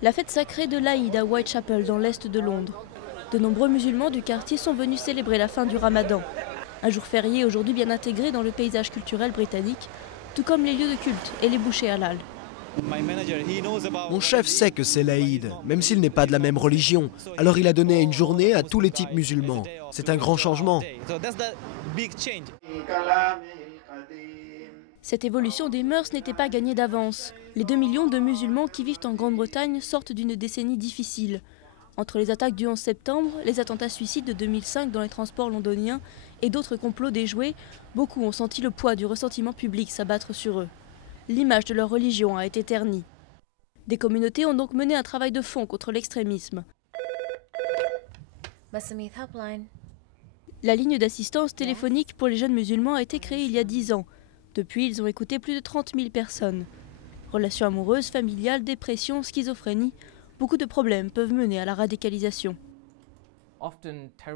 La fête sacrée de l'Aïd à Whitechapel dans l'est de Londres. De nombreux musulmans du quartier sont venus célébrer la fin du Ramadan. Un jour férié aujourd'hui bien intégré dans le paysage culturel britannique, tout comme les lieux de culte et les bouchées halal. Mon chef sait que c'est l'Aïd, même s'il n'est pas de la même religion. Alors il a donné une journée à tous les types musulmans. C'est un grand changement. Cette évolution des mœurs n'était pas gagnée d'avance. Les 2 millions de musulmans qui vivent en Grande-Bretagne sortent d'une décennie difficile. Entre les attaques du 11 septembre, les attentats suicides de 2005 dans les transports londoniens et d'autres complots déjoués, beaucoup ont senti le poids du ressentiment public s'abattre sur eux. L'image de leur religion a été ternie. Des communautés ont donc mené un travail de fond contre l'extrémisme. La ligne d'assistance téléphonique pour les jeunes musulmans a été créée il y a 10 ans. Depuis, ils ont écouté plus de 30 000 personnes. Relations amoureuses, familiales, dépression, schizophrénie, beaucoup de problèmes peuvent mener à la radicalisation.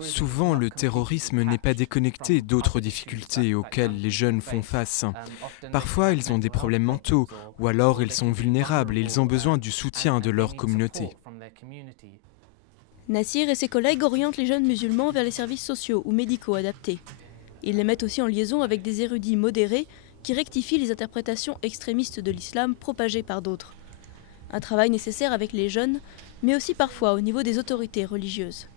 Souvent, le terrorisme n'est pas déconnecté d'autres difficultés auxquelles les jeunes font face. Parfois, ils ont des problèmes mentaux, ou alors ils sont vulnérables et ils ont besoin du soutien de leur communauté. Nassir et ses collègues orientent les jeunes musulmans vers les services sociaux ou médicaux adaptés. Ils les mettent aussi en liaison avec des érudits modérés qui rectifient les interprétations extrémistes de l'islam propagées par d'autres. Un travail nécessaire avec les jeunes, mais aussi parfois au niveau des autorités religieuses.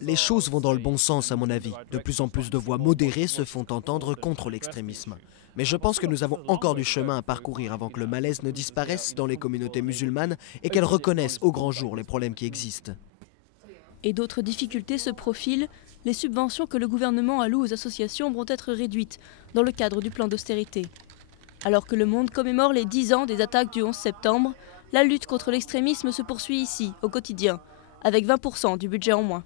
Les choses vont dans le bon sens à mon avis. De plus en plus de voix modérées se font entendre contre l'extrémisme. Mais je pense que nous avons encore du chemin à parcourir avant que le malaise ne disparaisse dans les communautés musulmanes et qu'elles reconnaissent au grand jour les problèmes qui existent. Et d'autres difficultés se profilent. Les subventions que le gouvernement alloue aux associations vont être réduites dans le cadre du plan d'austérité. Alors que le monde commémore les 10 ans des attaques du 11 septembre, la lutte contre l'extrémisme se poursuit ici, au quotidien, avec 20% du budget en moins.